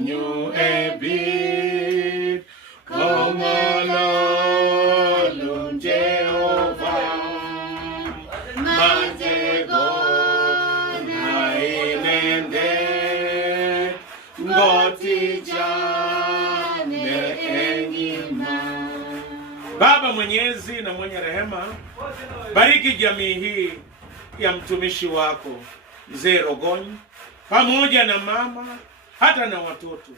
Onyu ebit Kongololum Jehovah Matego Nainende Ngotijane Engima. Baba Mwenyezi na mwenye rehema, bariki jamii hii ya mtumishi wako Mzee Rogony pamoja na mama hata na watoto.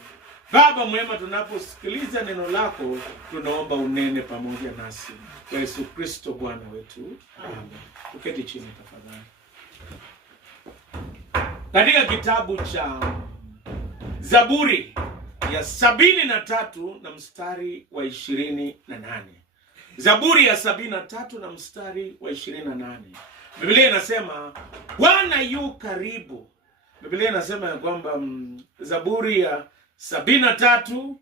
Baba mwema, tunaposikiliza neno lako tunaomba unene pamoja nasi. Kwa Yesu Kristo Bwana wetu. Amen. Uketi chini tafadhali. Katika kitabu cha Zaburi ya 73 na mstari wa 28. Zaburi ya 73 na mstari wa 28. Biblia inasema Bwana yu karibu. Biblia inasema ya kwamba Zaburi ya 73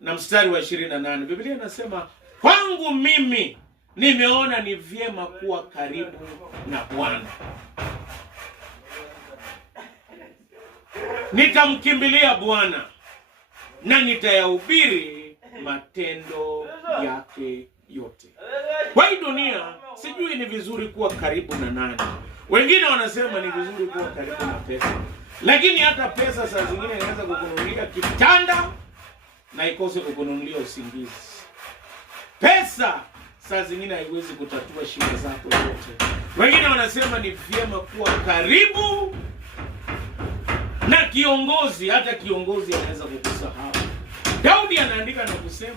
na mstari wa 28. Biblia inasema kwangu mimi nimeona ni vyema kuwa karibu na Bwana. Nitamkimbilia Bwana na nitayahubiri matendo yake yote. Kwa hii dunia sijui ni vizuri kuwa karibu na nani. Wengine wanasema ni vizuri kuwa karibu na pesa. Lakini hata pesa saa zingine inaweza kukununulia kitanda na ikose kukununulia usingizi. Pesa saa zingine haiwezi kutatua shida zako zote. Wengine wanasema ni vyema kuwa karibu na kiongozi, hata kiongozi anaweza kukusahau. Daudi anaandika na kusema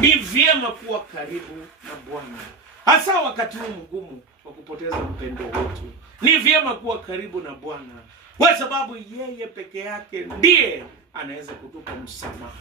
ni vyema kuwa karibu na Bwana, hasa wakati huu mgumu wa kupoteza mpendo wetu. Ni vyema kuwa karibu na Bwana kwa sababu yeye peke yake ndiye anaweza kutupa msamaha.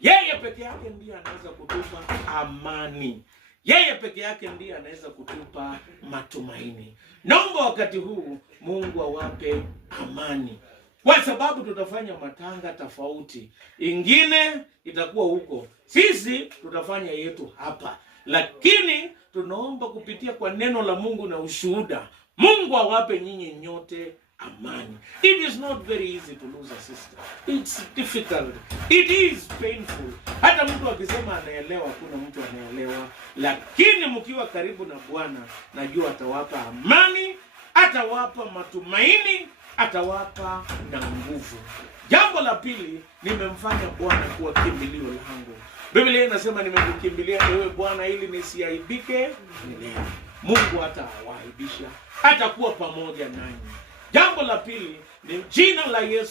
Yeye peke yake ndiye anaweza kutupa amani. Yeye peke yake ndiye anaweza kutupa matumaini. Naomba wakati huu Mungu awape amani, kwa sababu tutafanya matanga tofauti. Ingine itakuwa huko, sisi tutafanya yetu hapa. Lakini tunaomba kupitia kwa neno la Mungu na ushuhuda, Mungu awape nyinyi nyote amani. It is not very easy to lose a sister. It's difficult. It is painful. Hata mtu akisema anaelewa, kuna mtu anaelewa. Lakini mkiwa karibu na Bwana, najua atawapa amani, atawapa matumaini, atawapa na nguvu. Jambo la pili, nimemfanya Bwana kuwa kimbilio langu. Biblia inasema nimekukimbilia ewe Bwana ili nisiaibike milele. Mungu hatawaibisha, atakuwa pamoja nanyi. Jambo la pili ni jina la Yesu.